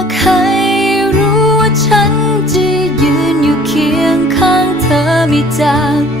ากให้รู้ว่าฉันจะยืนอยู่เคียงข้างเธอไม่จากไป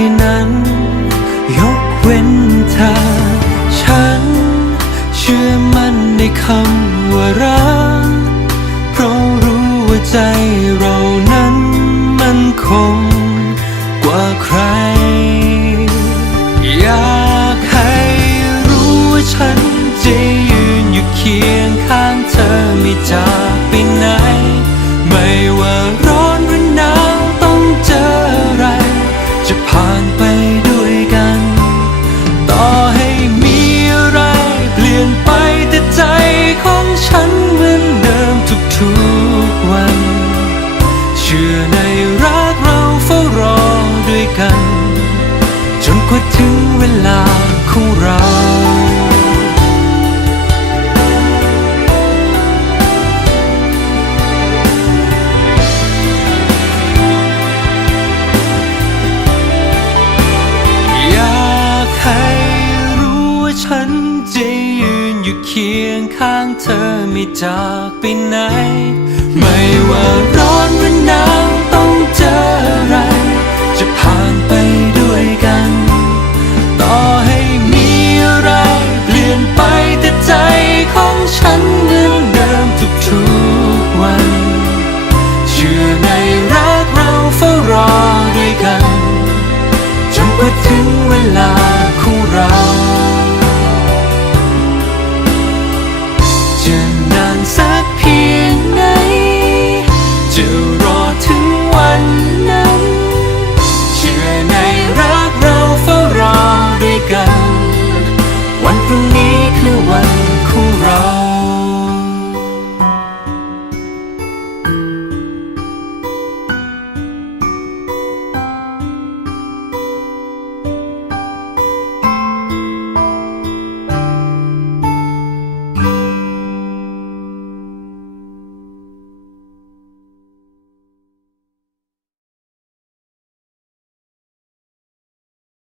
ใจเรานั้นมันคง เคียงข้างเธอไม่จากไปไหน ไม่ว่าร้อนหรือหนาวต้องเจออะไร จะผ่านไปด้วยกัน ต่อให้มีอะไรเปลี่ยนไปแต่ใจของฉันเหมือนเดิมทุกๆวันเชื่อในรักเราเฝ้ารอด้วยกัน จนกว่าถึงเวลาของเรา